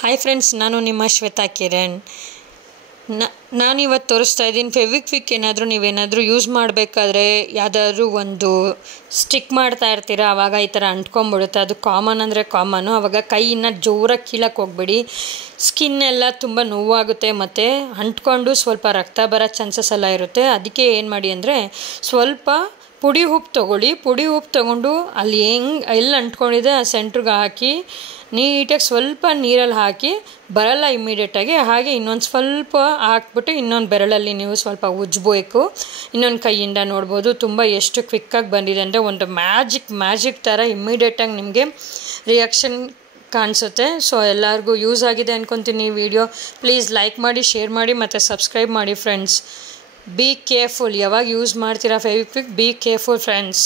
Hi friends, ನಾನು ನಿಮ್ಮ ಶ್ವೇತಾ ಕಿರಣ್. ನಾನಿವತ್ತು ತೋರಿಸ್ತಾ ಇದ್ದೀನಿ ಫೆವಿಕ್ವಿಕ್. ನೀವೇನಾದರೂ ಯೂಸ್ ಮಾಡಬೇಕಾದ್ರೆ ಯಾವುದಾದ್ರೂ ಒಂದು ಸ್ಟಿಕ್ ಮಾಡ್ತಾ ಇರ್ತೀರ, ಆವಾಗ ಈ ಥರ ಅಂಟ್ಕೊಂಡ್ಬಿಡುತ್ತೆ. ಅದು ಕಾಮನ್ ಅಂದರೆ ಕಾಮನ್ನು. ಆವಾಗ ಕೈಯನ್ನು ಜೋರಾಗಿ ಕೀಳಕ್ಕೆ ಹೋಗ್ಬೇಡಿ. ಸ್ಕಿನ್ ಎಲ್ಲ ತುಂಬ ನೋವಾಗುತ್ತೆ ಮತ್ತು ಅಂಟ್ಕೊಂಡು ಸ್ವಲ್ಪ ರಕ್ತ ಬರೋ ಚಾನ್ಸಸ್ ಎಲ್ಲ ಇರುತ್ತೆ. ಅದಕ್ಕೆ ಏನು ಮಾಡಿ ಅಂದರೆ ಸ್ವಲ್ಪ ಪುಡಿ ಉಪ್ಪು ತೊಗೊಳ್ಳಿ. ಪುಡಿ ಉಪ್ಪು ತೊಗೊಂಡು ಅಲ್ಲಿ ಎಲ್ಲಿ ಅಂಟ್ಕೊಂಡಿದೆ ಆ ಸೆಂಟ್ರಿಗೆ ಹಾಕಿ ನೀಟಾಗಿ ಸ್ವಲ್ಪ ನೀರಲ್ಲಿ ಹಾಕಿ, ಬರಲ್ಲ ಇಮ್ಮಿಡಿಯೇಟಾಗಿ, ಹಾಗೆ ಇನ್ನೊಂದು ಸ್ವಲ್ಪ ಹಾಕ್ಬಿಟ್ಟು ಇನ್ನೊಂದು ಬೆರಳಲ್ಲಿ ನೀವು ಸ್ವಲ್ಪ ಉಜ್ಜಬೇಕು. ಇನ್ನೊಂದು ಕೈಯಿಂದ ನೋಡ್ಬೋದು ತುಂಬ ಎಷ್ಟು ಕ್ವಿಕ್ಕಾಗಿ ಬಂದಿದೆ ಅಂದರೆ ಒಂದು ಮ್ಯಾಜಿಕ್ ಥರ ಇಮ್ಮಿಡಿಯೇಟಾಗಿ ನಿಮಗೆ ರಿಯಾಕ್ಷನ್ ಕಾಣಿಸುತ್ತೆ. ಸೊ ಎಲ್ಲರಿಗೂ ಯೂಸ್ ಆಗಿದೆ ಅಂದ್ಕೊತೀನಿ ಈ ವಿಡಿಯೋ. ಪ್ಲೀಸ್ ಲೈಕ್ ಮಾಡಿ, ಶೇರ್ ಮಾಡಿ ಮತ್ತು ಸಬ್ಸ್ಕ್ರೈಬ್ ಮಾಡಿ ಫ್ರೆಂಡ್ಸ್. Be careful. ಯಾವಾಗ ಯೂಸ್ ಮಾಡ್ತೀರಾ ಫೆವಿಕ್ವಿಕ್, ಬಿ ಕೇರ್ಫುಲ್ ಫ್ರೆಂಡ್ಸ್.